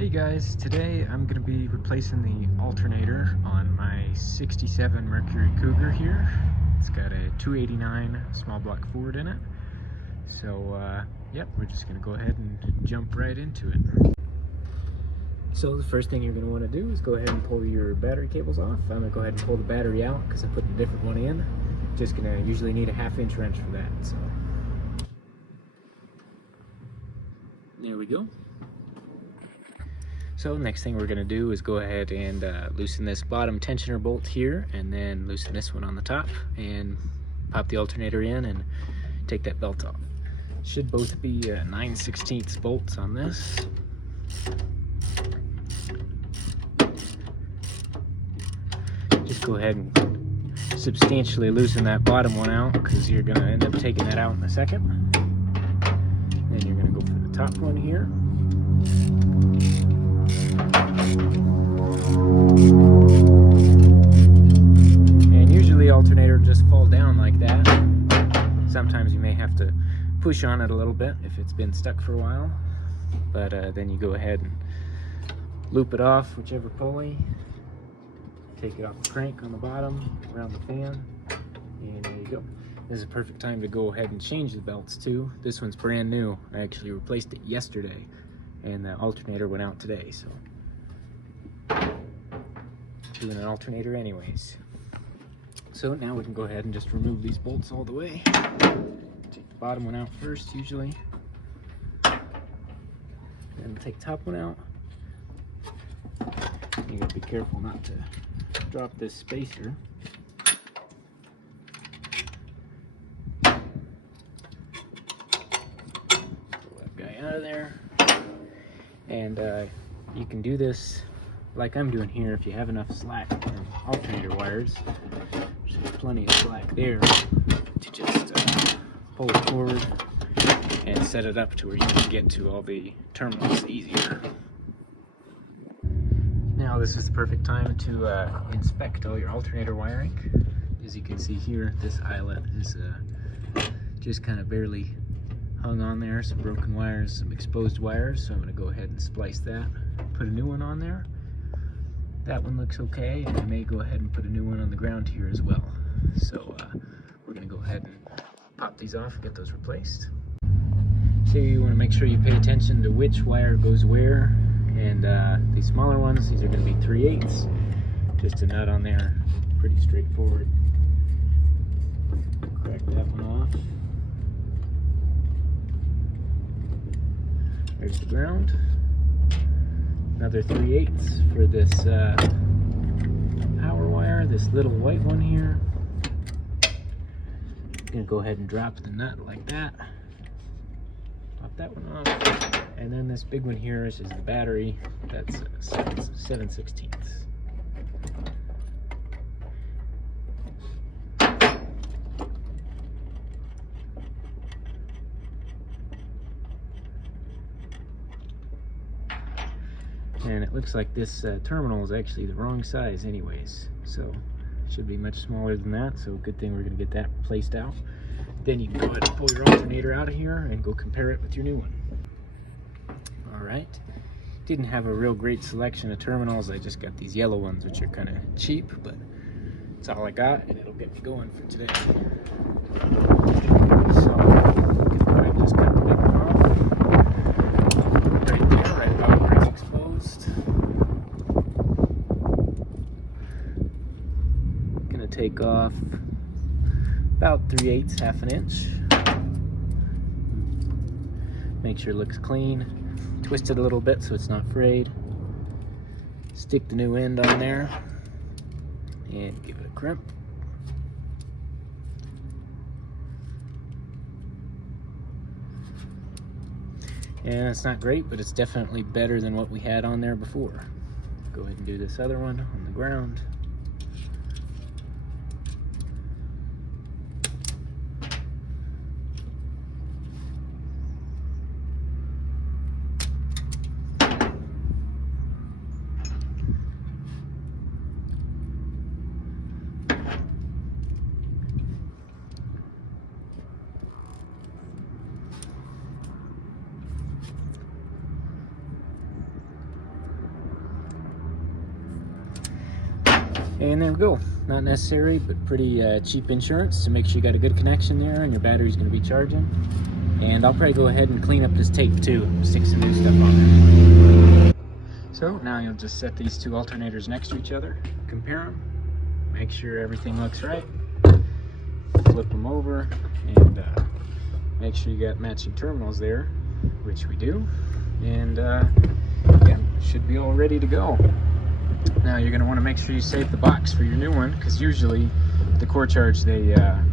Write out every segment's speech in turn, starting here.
Hey guys, today I'm going to be replacing the alternator on my 67 Mercury Cougar here. It's got a 289 small block Ford in it. So yep, we're just going to go ahead and jump right into it. So the first thing you're going to want to do is go ahead and pull your battery cables off. I'm going to go ahead and pull the battery out because I put a different one in. Just going to usually need a 1/2-inch wrench for that. So there we go. So next thing we're going to do is go ahead and loosen this bottom tensioner bolt here, and then loosen this one on the top, and pop the alternator in and take that belt off. Should both be 9/16 bolts on this. Just go ahead and substantially loosen that bottom one out, because you're going to end up taking that out in a second. Then you're going to go for the top one here. And usually alternator will just fall down like that. Sometimes you may have to push on it a little bit if it's been stuck for a while, but then you go ahead and loop it off, whichever pulley, take it off the crank on the bottom around the fan, and there you go. This is a perfect time to go ahead and change the belts too. This one's brand new. I actually replaced it yesterday, and the alternator went out today, so doing an alternator anyways. So now we can go ahead and just remove these bolts all the way. Take the bottom one out first usually, then take the top one out. You gotta be careful not to drop this spacer. Pull that guy out of there, and you can do this like I'm doing here if you have enough slack in alternator wires. There's plenty of slack there to just hold it forward and set it up to where you can get to all the terminals easier. Now this is the perfect time to inspect all your alternator wiring. As you can see here, this eyelet is just kind of barely hung on there. Some broken wires, some exposed wires, so I'm going to go ahead and splice that, put a new one on there. That one looks okay, and I may go ahead and put a new one on the ground here as well. So we're going to go ahead and pop these off and get those replaced. So you want to make sure you pay attention to which wire goes where, and these smaller ones, these are going to be 3/8. Just a nut on there, pretty straightforward. Crack that one off. There's the ground. Another 3/8 for this power wire, this little white one here. Gonna go ahead and drop the nut like that. Pop that one off. And then this big one here is the battery. That's 7/16. And it looks like this terminal is actually the wrong size anyways, so it should be much smaller than that, so good thing we're going to get that placed out. Then you can go ahead and pull your alternator out of here and go compare it with your new one. Alright, didn't have a real great selection of terminals. I just got these yellow ones, which are kind of cheap, but it's all I got, and it'll get me going for today. So I'm going to go ahead and just cut the big one off. Right there, right about where it's exposed. Gonna take off about 3/8, 1/2 inch. Make sure it looks clean. Twist it a little bit so it's not frayed. Stick the new end on there and give it a crimp. And it's not great, but it's definitely better than what we had on there before. Go ahead and do this other one on the ground. And there we go. Not necessary, but pretty cheap insurance to make sure you got a good connection there and your battery's going to be charging. And I'll probably go ahead and clean up this tape too, stick some new stuff on there. So now you'll just set these two alternators next to each other, compare them, make sure everything looks right, flip them over, and make sure you got matching terminals there, which we do, and yeah, should be all ready to go. Now you're going to want to make sure you save the box for your new one, because usually the core charge, they're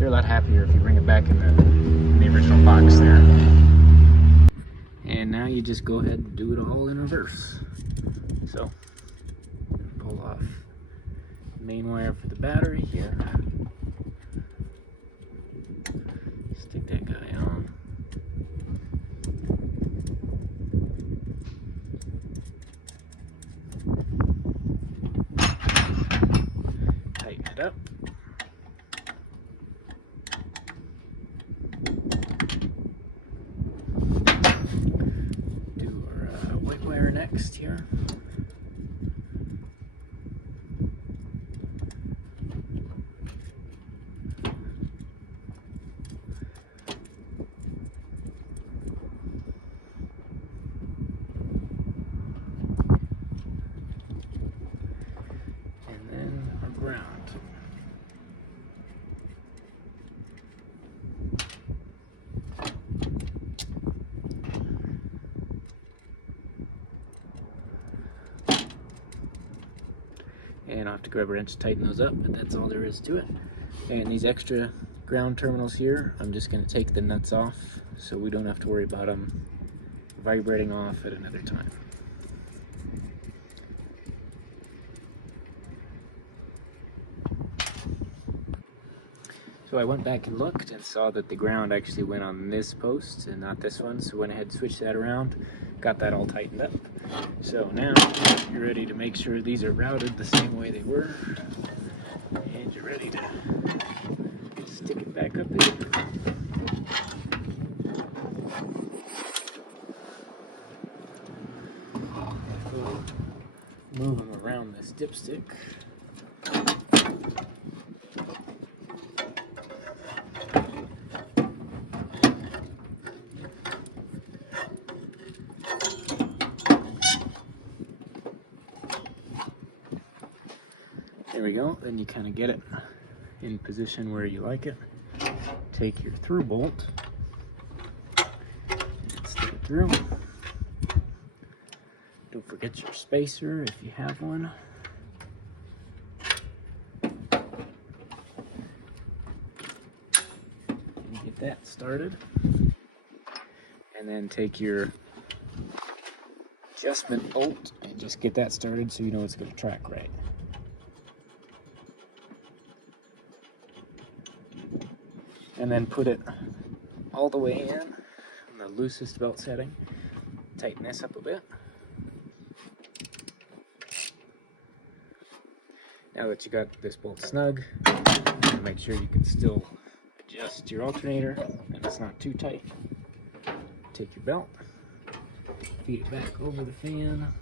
a lot happier if you bring it back in the original box there. And now you just go ahead and do it all in reverse. So pull off the main wire for the battery here. Stick that guy on. Tighten it up. Do our white wire next here. Ground. And I'll have to grab a wrench to tighten those up, but that's all there is to it. And these extra ground terminals here, I'm just going to take the nuts off so we don't have to worry about them vibrating off at another time. So I went back and looked and saw that the ground actually went on this post and not this one, so went ahead and switched that around, got that all tightened up. So now you're ready to make sure these are routed the same way they were, and you're ready to stick it back up there. Move them around this dipstick. There we go. Then you kind of get it in position where you like it. Take your through bolt and stick it through. Don't forget your spacer if you have one. And get that started. And then take your adjustment bolt and just get that started so you know it's going to track right. And then put it all the way in on the loosest belt setting. Tighten this up a bit. Now that you got this bolt snug, make sure you can still adjust your alternator and it's not too tight. Take your belt, feed it back over the fan,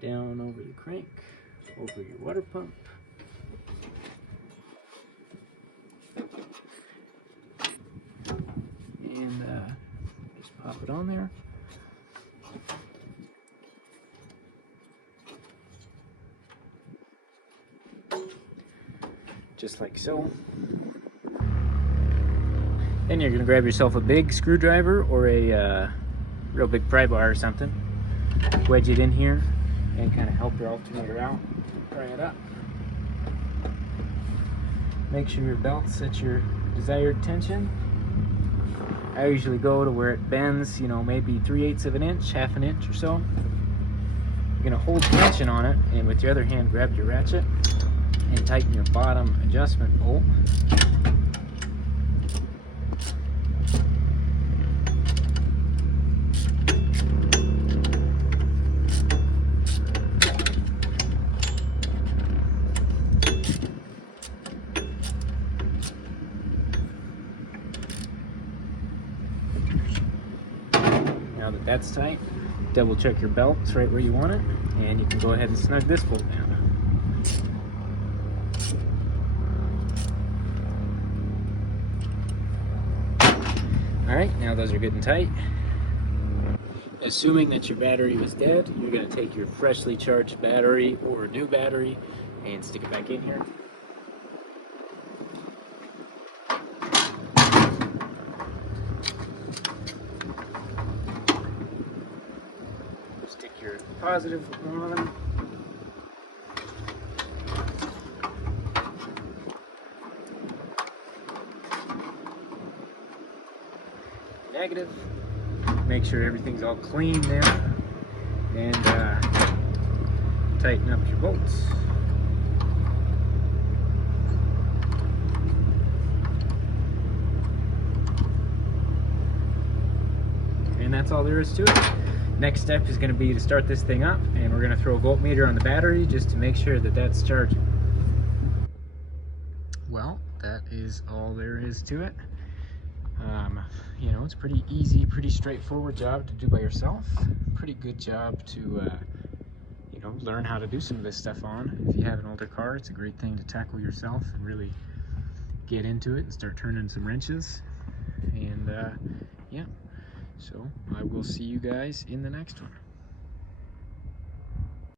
down over the crank, over your water pump. And just pop it on there. Just like so. Then you're going to grab yourself a big screwdriver or a real big pry bar or something. Wedge it in here and kind of help your alternator out. Pry it up. Make sure your belt's at your desired tension. I usually go to where it bends, you know, maybe 3/8 of an inch, half an inch or so. You're going to hold tension on it, and with your other hand grab your ratchet and tighten your bottom adjustment bolt. Now that that's tight, Double check your belts right where you want it, and you can go ahead and snug this bolt down. Alright, now those are good and tight. Assuming that your battery was dead, you're going to take your freshly charged battery or a new battery and stick it back in here. Stick your positive on. Negative. Make sure everything's all clean now, and tighten up your bolts. And that's all there is to it. Next step is going to be to start this thing up, and we're going to throw a voltmeter on the battery just to make sure that that's charging. Well, that is all there is to it. You know, it's pretty easy, pretty straightforward job to do by yourself. Pretty good job to, you know, learn how to do some of this stuff on. If you have an older car, it's a great thing to tackle yourself and really get into it and start turning some wrenches. And, yeah, so I will see you guys in the next one.